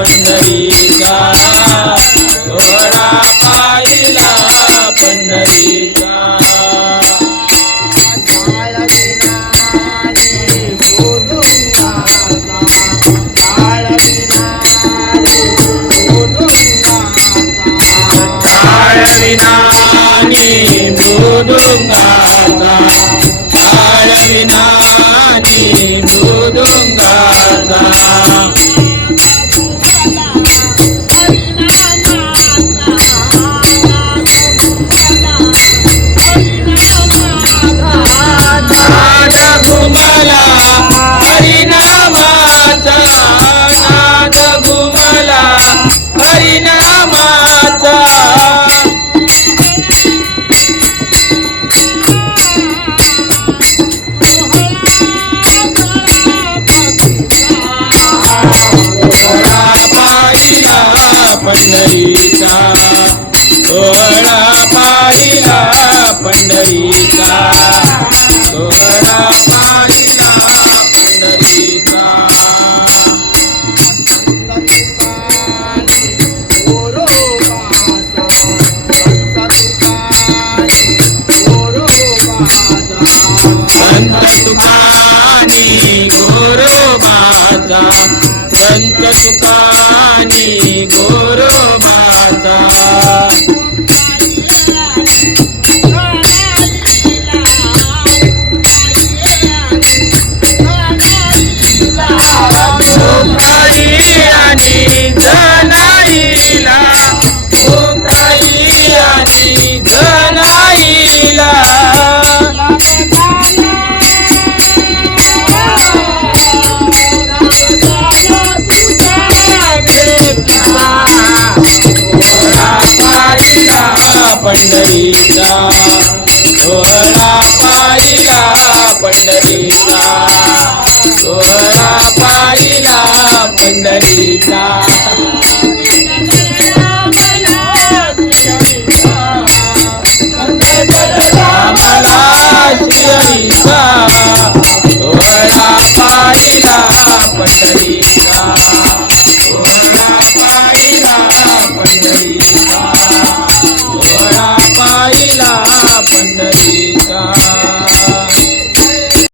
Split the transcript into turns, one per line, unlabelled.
पंढरीचा. सोहळा पाहिला पंढरीचा. विनानी मृदुंगाचा सोहळा पाहिला पंढरीचा. सोहळा पाहिला पंढरीचा. संत तुकानी गोरोबाचा. संत तुकानी गोरोबाचा पंढरीचा सोहळा पाहिला पंढरीचा सोहळा पाहिला पंढरीचा